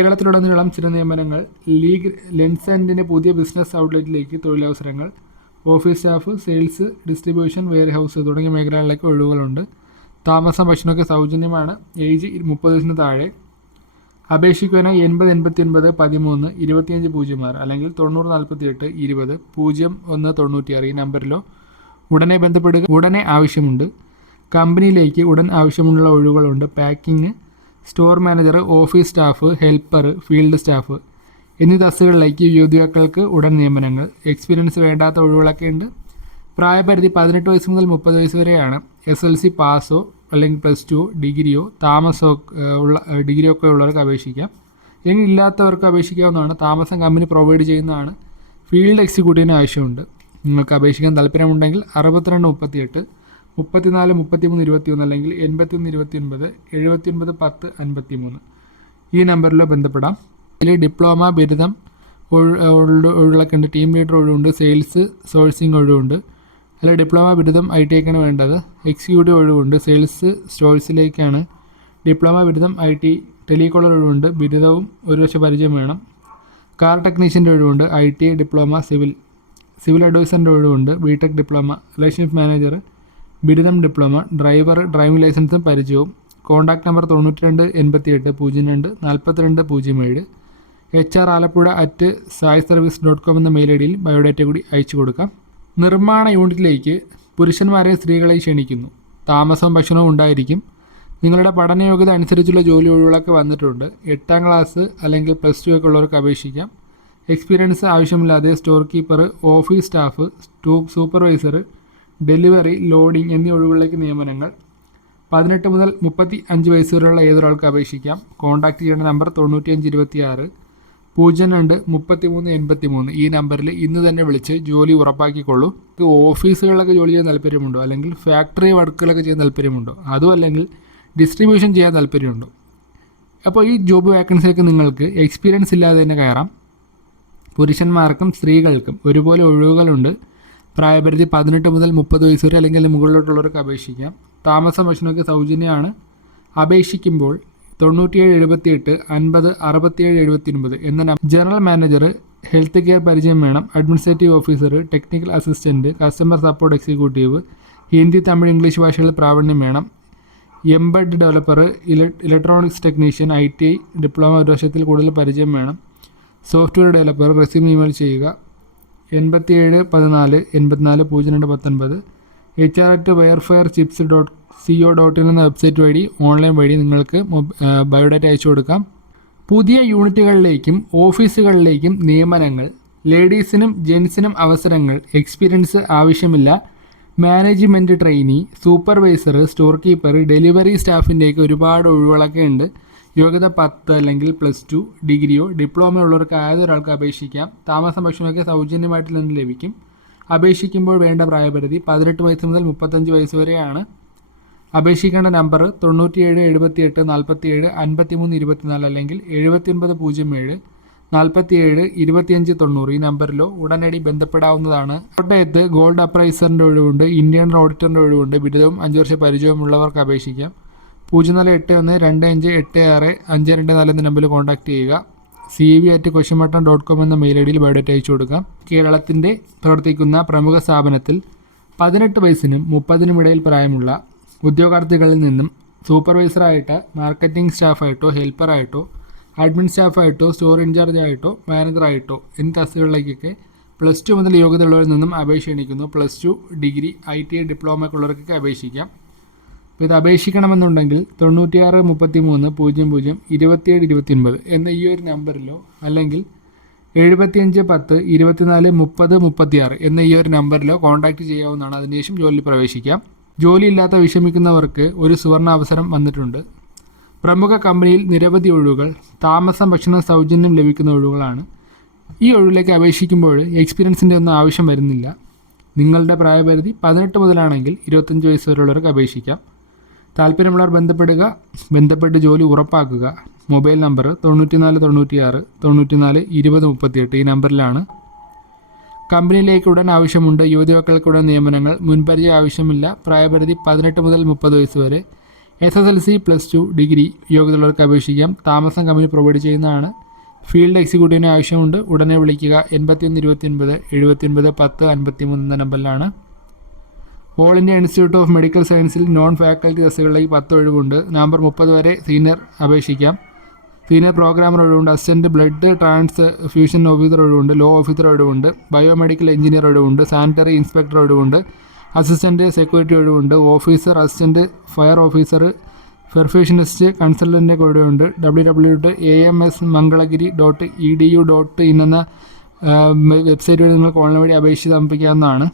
കേരളത്തിലുടനീളം ചില നിയമനങ്ങൾ ലീഗ് ലെൻസ് ലെൻസെന്റിന്റെ പുതിയ ബിസിനസ് ഔട്ട്ലെറ്റിലേക്ക് തൊഴിലവസരങ്ങൾ office staff sales distribution warehouse തുടങ്ങിയ മേഖലകളിലേക്ക് ഒഴിവുകളുണ്ട്. താമസം ഭക്ഷണമൊക്കെ സൗജന്യമാണ്. ഏജ് മുപ്പത് വയസ്സിന് താഴെ. അപേക്ഷിക്കുവാനായി എൺപത് എൺപത്തി ഒൻപത് പതിമൂന്ന് ഇരുപത്തിയഞ്ച് പൂജ്യം ആറ് അല്ലെങ്കിൽ തൊണ്ണൂറ് നാൽപ്പത്തി എട്ട് ഇരുപത് പൂജ്യം ഒന്ന് തൊണ്ണൂറ്റിയാറ് ഈ നമ്പറിലോ ഉടനെ ബന്ധപ്പെടുക. ഉടനെ ആവശ്യമുണ്ട്. കമ്പനിയിലേക്ക് ഉടൻ ആവശ്യമുള്ള ഒഴിവുകളുണ്ട്. Packing store manager office staff helper field staff എന്നീ തസ്തികളിലേക്ക് യുവതികൾക്ക് ഉടൻ നിയമനങ്ങൾ. എക്സ്പീരിയൻസ് വേണ്ടാത്ത ഒഴിവുകളൊക്കെ ഉണ്ട്. പ്രായപരിധി പതിനെട്ട് വയസ്സ് മുതൽ മുപ്പത് വയസ്സ് വരെയാണ്. എസ് എൽ സി പാസോ അല്ലെങ്കിൽ പ്ലസ് ടു ഡിഗ്രിയോ താമസമോ ഉള്ള ഡിഗ്രിയോ ഒക്കെ ഉള്ളവർക്ക് അപേക്ഷിക്കാം. അല്ലെങ്കിൽ ഇല്ലാത്തവർക്ക് അപേക്ഷിക്കാവുന്നതാണ്. താമസം കമ്പനി പ്രൊവൈഡ് ചെയ്യുന്നതാണ്. ഫീൽഡ് എക്സിക്യൂട്ടീവിന് ആവശ്യമുണ്ട്. നിങ്ങൾക്ക് അപേക്ഷിക്കാൻ താല്പര്യമുണ്ടെങ്കിൽ അറുപത്തിരണ്ട് മുപ്പത്തിയെട്ട് മുപ്പത്തിനാല് മുപ്പത്തിമൂന്ന് ഇരുപത്തിയൊന്ന് അല്ലെങ്കിൽ എൺപത്തിയൊന്ന് ഇരുപത്തിയൊൻപത് എഴുപത്തിയൊൻപത് പത്ത് അൻപത്തി മൂന്ന് ഈ നമ്പറിലോ ബന്ധപ്പെടാം. ഇതിൽ ഡിപ്ലോമ ബിരുദം ഒഴി- ഒഴി- ഉണ്ട്. ടീം ലീഡർ ഒഴിവുണ്ട് സെയിൽസ് സോഴ്സിംഗ് ഒഴിവുണ്ട് അല്ല ഡിപ്ലോമ ബിരുദം ഐ ടി ഐക്കാണ് വേണ്ടത്. എക്സിക്യൂട്ടീവ് ഒഴിവുണ്ട്. സെയിൽസ് സ്റ്റോഴ്സിലേക്കാണ് ഡിപ്ലോമ ബിരുദം ഐ ടി ടെലികോളർ ഒഴിവുണ്ട്. ബിരുദവും ഒരു വർഷം പരിചയം വേണം. കാർ ടെക്നീഷ്യന്റെ ഒഴിവുണ്ട്. I T diploma civil. Civil അഡ്വൈസറിന്റെ ഒഴിവുണ്ട്. B tech diploma relationship manager ബിരുദം ഡിപ്ലോമ ഡ്രൈവർ ഡ്രൈവിംഗ് ലൈസൻസും പരിചയവും. കോൺടാക്റ്റ് നമ്പർ തൊണ്ണൂറ്റി രണ്ട് എൺപത്തി എട്ട് പൂജ്യം രണ്ട് നാൽപ്പത്തിരണ്ട് പൂജ്യം ഏഴ്. H R Alappuzha at Sai service dot com എന്ന മെയിൽ ഐ ഡിയിൽ ബയോഡേറ്റ കൂടി അയച്ചു കൊടുക്കാം. നിർമ്മാണ യൂണിറ്റിലേക്ക് പുരുഷന്മാരെ സ്ത്രീകളെ ക്ഷണിക്കുന്നു. താമസവും ഭക്ഷണവും ഉണ്ടായിരിക്കും. നിങ്ങളുടെ പഠന യോഗ്യത അനുസരിച്ചുള്ള ജോലി ഒഴിവുകളൊക്കെ വന്നിട്ടുണ്ട്. എട്ടാം ക്ലാസ് അല്ലെങ്കിൽ പ്ലസ് ടു ഒക്കെ ഉള്ളവർക്ക് അപേക്ഷിക്കാം. എക്സ്പീരിയൻസ് ആവശ്യമില്ലാതെ സ്റ്റോർ കീപ്പർ ഓഫീസ് സ്റ്റാഫ് സ്റ്റൂ സൂപ്പർവൈസർ ഡെലിവറി ലോഡിംഗ് എന്നീ ഒഴിവുകളിലേക്ക് നിയമനങ്ങൾ. പതിനെട്ട് മുതൽ മുപ്പത്തി അഞ്ച് വയസ്സ് വരെയുള്ള ഏതൊരാൾക്ക് അപേക്ഷിക്കാം? കോൺടാക്ട് ചെയ്യേണ്ട നമ്പർ തൊണ്ണൂറ്റിയഞ്ച് ഇരുപത്തിയാറ്. പൂജ്യം രണ്ട് മുപ്പത്തി മൂന്ന് എൺപത്തി മൂന്ന് ഈ നമ്പറിൽ ഇന്ന് തന്നെ വിളിച്ച് ജോലി ഉറപ്പാക്കിക്കൊള്ളൂ. ഇത് ഓഫീസുകളിലൊക്കെ ജോലി ചെയ്യാൻ താല്പര്യമുണ്ടോ? അല്ലെങ്കിൽ ഫാക്ടറി വർക്കുകളൊക്കെ ചെയ്യാൻ താല്പര്യമുണ്ടോ? അതും അല്ലെങ്കിൽ ഡിസ്ട്രിബ്യൂഷൻ ചെയ്യാൻ താല്പര്യമുണ്ടോ? അപ്പോൾ ഈ ജോബ് വേക്കൻസിയിലേക്ക് നിങ്ങൾക്ക് എക്സ്പീരിയൻസ് ഇല്ലാതെ തന്നെ കയറാം. പുരുഷന്മാർക്കും സ്ത്രീകൾക്കും ഒരുപോലെ ഒഴിവുകളുണ്ട്. പ്രായപരിധി പതിനെട്ട് മുതൽ മുപ്പത് വയസ്സ് വരെ അല്ലെങ്കിൽ മുകളിലോട്ടുള്ളവർക്ക് അപേക്ഷിക്കാം. താമസം ഭക്ഷണമൊക്കെ സൗജന്യമാണ്. അപേക്ഷിക്കുമ്പോൾ തൊണ്ണൂറ്റിയേഴ് എഴുപത്തിയെട്ട് അൻപത് അറുപത്തിയേഴ് എഴുപത്തി ഒൻപത് എന്ന ജനറൽ മാനേജർ ഹെൽത്ത് കെയർ പരിചയം വേണം. Administrative officer technical assistant customer support executive Hindi Tamil English ഭാഷകളിൽ പ്രാവീണ്യം വേണം. Embed developer electronics technician I T diploma ഒരു വർഷത്തിൽ കൂടുതൽ പരിചയം വേണം. സോഫ്റ്റ്വെയർ ഡെവലപ്പർ റെസ്യൂം ഇമെയിൽ ചെയ്യുക. എൺപത്തിയേഴ് പതിനാല് എൺപത്തിനാല് പൂജ്യം രണ്ട് പത്തൊൻപത്. H R at വയർഫെയർ chips dot C O dot in എന്ന വെബ്സൈറ്റ് വഴി ഓൺലൈൻ വഴി നിങ്ങൾക്ക് ബയോഡാറ്റ അയച്ചു കൊടുക്കാം. പുതിയ യൂണിറ്റുകളിലേക്കും ഓഫീസുകളിലേക്കും നിയമനങ്ങൾ ലേഡീസിനും ജെൻസിനും അവസരങ്ങൾ എക്സ്പീരിയൻസ് ആവശ്യമില്ല. Management trainee supervisor store keeper delivery സ്റ്റാഫിന്റെയൊക്കെ ഒരുപാട് ഒഴിവുകളൊക്കെ ഉണ്ട്. യോഗ്യത പത്ത് അല്ലെങ്കിൽ പ്ലസ് ടു ഡിഗ്രിയോ ഡിപ്ലോമയോ ഉള്ളവർക്ക് ആയതൊരാൾക്ക് അപേക്ഷിക്കാം. താമസം ഭക്ഷണമൊക്കെ സൗജന്യമായിട്ട് നിന്ന് ലഭിക്കും. അപേക്ഷിക്കുമ്പോൾ വേണ്ട പ്രായപരിധി പതിനെട്ട് വയസ്സ് മുതൽ മുപ്പത്തഞ്ച് വയസ്സ് വരെയാണ്. അപേക്ഷിക്കേണ്ട നമ്പർ തൊണ്ണൂറ്റിയേഴ് എഴുപത്തിയെട്ട് നാൽപ്പത്തിയേഴ് അൻപത്തിമൂന്ന് ഇരുപത്തിനാല് അല്ലെങ്കിൽ എഴുപത്തിയൊൻപത് പൂജ്യം ഏഴ് നാൽപ്പത്തിയേഴ് ഇരുപത്തിയഞ്ച് തൊണ്ണൂറ് ഈ നമ്പറിലോ ഉടനടി ബന്ധപ്പെടാവുന്നതാണ്. കോട്ടയത്ത് ഗോൾഡ് അപ്രൈസറിന്റെ ഒഴിവുണ്ട് ഇന്ത്യൻ ഓഡിറ്ററിന്റെ ഒഴിവുണ്ട് ബിരുദവും അഞ്ച് വർഷ പരിചയമുള്ളവർക്ക് അപേക്ഷിക്കാം. പൂജ്യം നാല് എട്ട് ഒന്ന് രണ്ട് അഞ്ച് എട്ട് ആറ് അഞ്ച് രണ്ട് നാല് എന്ന നമ്പറിൽ കോൺടാക്റ്റ് ചെയ്യുക. C V at Kosamattam dot com എന്ന മെയിൽ ഐ ഡിയിൽ ബയോഡേറ്റ അയച്ചു കൊടുക്കാം കേരളത്തിന്റെ പ്രവർത്തിക്കുന്ന പ്രമുഖ സ്ഥാപനത്തിൽ പതിനെട്ട് വയസ്സിനും മുപ്പതിനും ഇടയിൽ പ്രായമുള്ള ഉദ്യോഗാർത്ഥികളിൽ നിന്നും സൂപ്പർവൈസറായിട്ട് മാർക്കറ്റിംഗ് സ്റ്റാഫായിട്ടോ ഹെൽപ്പറായിട്ടോ അഡ്മിൻ സ്റ്റാഫായിട്ടോ സ്റ്റോർ ഇൻചാർജ് ആയിട്ടോ മാനേജറായിട്ടോ എന്നീ തസ്തികളിലേക്കൊക്കെ പ്ലസ് ടു മുതൽ യോഗ്യതയുള്ളവരിൽ നിന്നും അപേക്ഷ എണിക്കുന്നു plus two degree I T I diploma ഒക്കെ ഉള്ളവർക്കൊക്കെ അപേക്ഷിക്കാം. അപ്പോൾ ഇത് അപേക്ഷിക്കണമെന്നുണ്ടെങ്കിൽ തൊണ്ണൂറ്റിയാറ് മുപ്പത്തി മൂന്ന് പൂജ്യം പൂജ്യം ഇരുപത്തിയേഴ് ഇരുപത്തിയൊൻപത് എന്ന ഈ ഒരു നമ്പറിലോ അല്ലെങ്കിൽ എഴുപത്തിയഞ്ച് പത്ത് ഇരുപത്തിനാല് മുപ്പത് മുപ്പത്തിയാറ് എന്ന ഈ ഒരു നമ്പറിലോ കോൺടാക്റ്റ് ചെയ്യാവുന്നതാണ്. അതിനുശേഷം ജോലിയിൽ പ്രവേശിക്കാം. ജോലിയില്ലാത്ത വിഷമിക്കുന്നവർക്ക് ഒരു സുവർണ അവസരം വന്നിട്ടുണ്ട്. പ്രമുഖ കമ്പനിയിൽ നിരവധി ഒഴിവുകൾ താമസം ഭക്ഷണം സൗജന്യം ലഭിക്കുന്ന ഒഴിവുകളാണ്. ഈ ഒഴിവിലേക്ക് അപേക്ഷിക്കുമ്പോൾ എക്സ്പീരിയൻസിന്റെ ഒന്നും ആവശ്യം വരുന്നില്ല. നിങ്ങളുടെ പ്രായപരിധി പതിനെട്ട് മുതലാണെങ്കിൽ ഇരുപത്തഞ്ച് വയസ്സ് വരെയുള്ളവർക്ക് അപേക്ഷിക്കാം. താല്പര്യമുള്ളവർ ബന്ധപ്പെടുക ബന്ധപ്പെട്ട് ജോലി ഉറപ്പാക്കുക. മൊബൈൽ നമ്പർ തൊണ്ണൂറ്റിനാല് തൊണ്ണൂറ്റിയാറ് തൊണ്ണൂറ്റിനാല് ഇരുപത് മുപ്പത്തിയെട്ട് ഈ നമ്പറിലാണ്. കമ്പനിയിലേക്ക് ഉടൻ ആവശ്യമുണ്ട്. യുവതിമക്കൾക്ക് ഉടൻ നിയമനങ്ങൾ മുൻപരിചയം ആവശ്യമില്ല. പ്രായപരിധി പതിനെട്ട് മുതൽ മുപ്പത് വയസ്സ് വരെ. S S L C plus two degree യോഗ്യതയുള്ളവർക്ക് അപേക്ഷിക്കാം. താമസം കമ്പനി പ്രൊവൈഡ് ചെയ്യുന്നതാണ്. ഫീൽഡ് എക്സിക്യൂട്ടീവിന് ആവശ്യമുണ്ട്. ഉടനെ വിളിക്കുക. എൺപത്തിയൊന്ന് എഴുപത്തി ഒൻപത് പത്ത് അൻപത്തി മൂന്ന് എന്ന നമ്പറിലാണ് all India institute of medical സയൻസിൽ നോൺ ഫാക്കൽറ്റി ബസ്സുകളിലേക്ക് പത്ത് ഒഴിവുണ്ട്. നവംബർ മുപ്പത് വരെ സീനിയർ അപേക്ഷിക്കാം. സീനിയർ പ്രോഗ്രാമർ ഒഴിവുണ്ട്. Assistant blood transfusion officer ഒഴിവുണ്ട്. ലോ ഓഫീസർ ഒഴിവുണ്ട്. ബയോമെഡിക്കൽ എഞ്ചിനീയർ ഒഴിവുണ്ട്. സാനിറ്ററി ഇൻസ്പെക്ടർ ഒഴിവുണ്ട്. അസിസ്റ്റന്റ് സെക്യൂരിറ്റി ഒഴിവുണ്ട്. Officer assistant fire officer perfusionist കൺസൾട്ടന്റെ ഒഴിവുണ്ട്. W W dot A M S Mangalagiri dot E D U dot in എന്ന website വഴി നിങ്ങൾക്ക് online വഴി അപേക്ഷ സമർപ്പിക്കാവുന്നതാണ്